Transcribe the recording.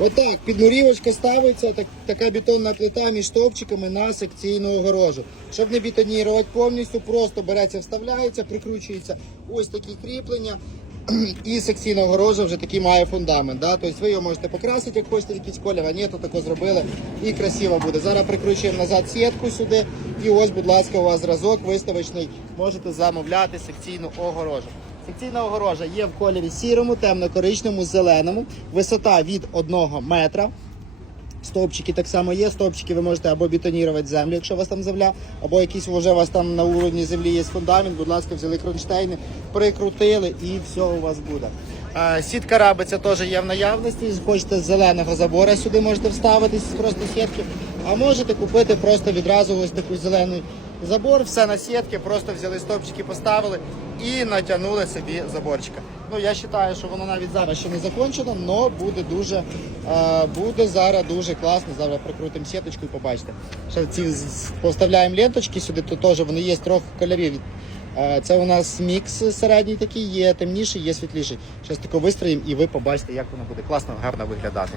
Отак, підмурівочка ставиться, так, така бетонна плита між стовпчиками на секційну огорожу. Щоб не бетонірувати повністю, просто береться, вставляється, прикручується ось такі кріплення. І секційна огорожа вже такий має фундамент. Да? Тобто ви його можете покрасити, як хочете якийсь колір, а ні, то тако зробили і красиво буде. Зараз прикручуємо назад сітку сюди. І ось, будь ласка, у вас зразок виставочний. Можете замовляти секційну огорожу. Секційна огорожа є в кольорі сірому, темно-коричневому, зеленому. Висота від 1 метра. Стовпчики так само є. Стовпчики ви можете або бетонірувати землю, якщо у вас там земля, або якийсь вже у вас там на уровні землі є фундамент. Будь ласка, взяли кронштейни, прикрутили і все у вас буде. Сітка рабиця теж є в наявності. Хочете зеленого забора сюди можете вставити просто сітки. А можете купити просто відразу ось такий зелений забор, все на сітки, просто взяли стовпчики, поставили і натягнули собі заборчика. Ну я вважаю, що воно навіть зараз ще не закончено, але буде дуже е, буде зараз дуже класно. Зараз прикрутимо сіточку і побачите. Ще ці поставляємо ленточки сюди, то теж вони є трьох кольорів. Е, Це у нас мікс середній такий, є темніший, є світліший. Зараз тако вистроїмо і ви побачите, як воно буде класно, гарно виглядати.